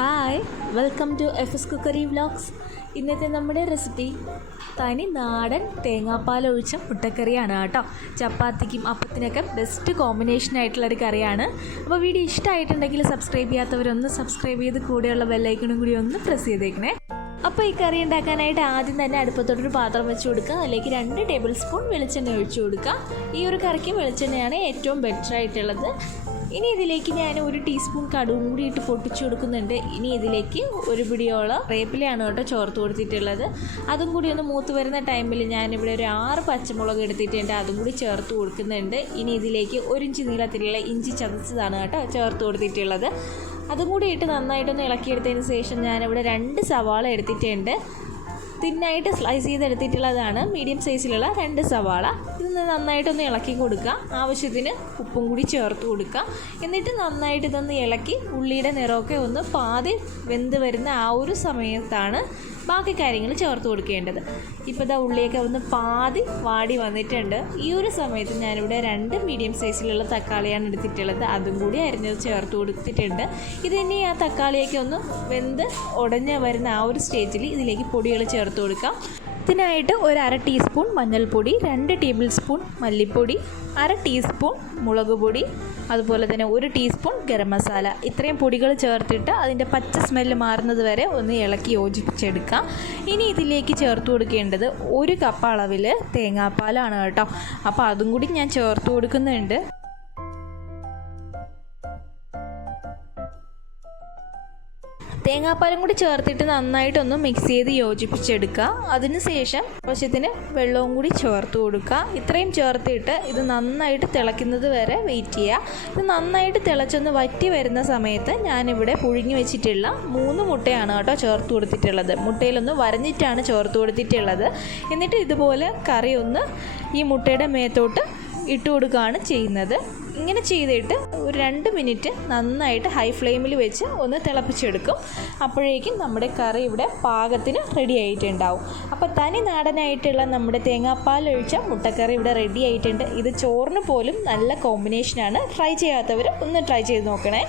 Hi welcome to F S cookery vlogs ഇന്നത്തെ നമ്മുടെ recipe തനി നാടൻ തേങ്ങാപ്പാൽ ഒഴിച്ച മുട്ടക്കറിയാണ് കേട്ടോ. ചപ്പാത്തിക്കും അപ്പത്തിനൊക്കെ ബെസ്റ്റ് കോമ്പിനേഷൻ ആയിട്ടുള്ളൊരു കറിയാണ്. അപ്പോൾ വീഡിയോ ഇഷ്ടമായിട്ടുണ്ടെങ്കിൽ സബ്സ്ക്രൈബ് ചെയ്യാത്തവരൊന്ന് സബ്സ്ക്രൈബ് ചെയ്ത് കൂടെയുള്ള ബെല്ലൈക്കണും കൂടി ഒന്ന് പ്രസ് ചെയ്തേക്കണേ. അപ്പോൾ ഈ കറി ഉണ്ടാക്കാനായിട്ട് ആദ്യം തന്നെ അടുപ്പത്തോട്ടൊരു പാത്രം വെച്ച് കൊടുക്കുക. അതിലേക്ക് രണ്ട് ടേബിൾ സ്പൂൺ വെളിച്ചെണ്ണ ഒഴിച്ചു കൊടുക്കുക. ഈ ഒരു കറിക്ക് വെളിച്ചെണ്ണയാണ് ഏറ്റവും ബെറ്റർ ആയിട്ടുള്ളത്. ഇനി ഇതിലേക്ക് ഞാൻ ഒരു ടീസ്പൂൺ കടുവും കൂടി ഇട്ട് പൊട്ടിച്ചു കൊടുക്കുന്നുണ്ട്. ഇനി ഇതിലേക്ക് ഒരു പിടിയോളം വേപ്പിലയാണ് കേട്ടോ ചോർത്ത് കൊടുത്തിട്ടുള്ളത്. അതും കൂടി ഒന്ന് മൂത്ത് വരുന്ന ടൈമിൽ ഞാനിവിടെ ഒരു ആറ് പച്ചമുളക് എടുത്തിട്ടുണ്ട് അതും കൂടി ചേർത്ത് കൊടുക്കുന്നുണ്ട്. ഇനി ഇതിലേക്ക് ഒരു ഇഞ്ച് നീളത്തിലുള്ള ഇഞ്ചി ചതച്ചതാണ് കേട്ടോ ചേർത്ത് കൊടുത്തിട്ടുള്ളത്. അതും കൂടി ഇട്ട് നന്നായിട്ടൊന്ന് ഇളക്കിയെടുത്തതിന് ശേഷം ഞാനിവിടെ രണ്ട് സവാള എടുത്തിട്ടുണ്ട്. തിന്നായിട്ട് സ്ലൈസ് ചെയ്തെടുത്തിട്ടുള്ളതാണ്. മീഡിയം സൈസിലുള്ള രണ്ട് സവാള. ഇത് നന്നായിട്ടൊന്ന് ഇളക്കി കൊടുക്കുക. ആവശ്യത്തിന് ഉപ്പും കൂടി ചേർത്ത് കൊടുക്കുക. എന്നിട്ട് നന്നായിട്ട് ഇതൊന്ന് ഇളക്കി ഉള്ളിയുടെ നിറമൊക്കെ ഒന്ന് പാതി വെന്ത് വരുന്ന ആ ഒരു സമയത്താണ് ബാക്കി കാര്യങ്ങൾ ചേർത്ത് കൊടുക്കേണ്ടത്. ഇപ്പോൾ ഇതാ ഉള്ളിയൊക്കെ ഒന്ന് പാതി വാടി വന്നിട്ടുണ്ട്. ഈ ഒരു സമയത്ത് ഞാനിവിടെ രണ്ട് മീഡിയം സൈസിലുള്ള തക്കാളിയാണ് എടുത്തിട്ടുള്ളത്. അതും കൂടി അരിഞ്ഞത് ചേർത്ത് കൊടുത്തിട്ടുണ്ട്. ഇത് തന്നെ ആ തക്കാളിയൊക്കെ ഒന്ന് വെന്ത് ഉടഞ്ഞ് വരുന്ന ആ ഒരു സ്റ്റേജിൽ ഇതിലേക്ക് പൊടികൾ ചേർത്ത് കൊടുക്കാം. ഇതിനായിട്ട് ഒരു അര ടീസ്പൂൺ മഞ്ഞൾപ്പൊടി രണ്ട് ടേബിൾ സ്പൂൺ മല്ലിപ്പൊടി അര ടീസ്പൂൺ മുളക് പൊടി അതുപോലെ തന്നെ ഒരു ടീസ്പൂൺ ഗരം മസാല. ഇത്രയും പൊടികൾ ചേർത്തിട്ട് അതിന്റെ പച്ച സ്മെല്ല് മാറുന്നത് വരെ ഒന്ന് ഇളക്കി യോജിപ്പിച്ചെടുക്കാം. ഇനി ഇതിലേക്ക് ചേർത്ത് കൊടുക്കേണ്ടത് ഒരു കപ്പ് അളവിൽ തേങ്ങാപ്പാലാണ് കേട്ടോ. അപ്പോൾ അതും കൂടി ഞാൻ ചേർത്ത് കൊടുക്കുന്നുണ്ട്. തേങ്ങാപ്പാലും കൂടി ചേർത്തിട്ട് നന്നായിട്ടൊന്ന് മിക്സ് ചെയ്ത് യോജിപ്പിച്ചെടുക്കുക. അതിനുശേഷം ആവശ്യത്തിന് വെള്ളവും കൂടി ചേർത്ത് കൊടുക്കുക. ഇത്രയും ചേർത്തിട്ട് ഇത് നന്നായിട്ട് തിളയ്ക്കുന്നത് വരെ വെയിറ്റ് ചെയ്യുക. ഇത് നന്നായിട്ട് തിളച്ചൊന്ന് വറ്റി വരുന്ന സമയത്ത് ഞാനിവിടെ പുഴുങ്ങി വെച്ചിട്ടുള്ള മൂന്ന് മുട്ടയാണ് കേട്ടോ ചേർത്ത് കൊടുത്തിട്ടുള്ളത്. മുട്ടയിലൊന്ന് വരഞ്ഞിട്ടാണ് ചേർത്ത് കൊടുത്തിട്ടുള്ളത്. എന്നിട്ട് ഇതുപോലെ കറി ഒന്ന് ഈ മുട്ടയുടെ മേത്തോട്ട് ഇട്ട് കൊടുക്കുകയാണ് ചെയ്യുന്നത്. ഇങ്ങനെ ചെയ്തിട്ട് ഒരു രണ്ട് മിനിറ്റ് നന്നായിട്ട് ഹൈ ഫ്ലെയിമിൽ വെച്ച് ഒന്ന് തിളപ്പിച്ചെടുക്കും. അപ്പോഴേക്കും നമ്മുടെ കറി ഇവിടെ പാകത്തിന് റെഡി ആയിട്ടുണ്ടാവും. അപ്പോൾ തനി നാടനായിട്ടുള്ള നമ്മുടെ തേങ്ങാപ്പാൽ ഒഴിച്ച മുട്ടക്കറി ഇവിടെ റെഡി ആയിട്ടുണ്ട്. ഇത് ചോറിന് പോലും നല്ല കോമ്പിനേഷനാണ് ട്രൈ ചെയ്യാത്തവർ ഒന്ന് ട്രൈ ചെയ്ത് നോക്കണേ.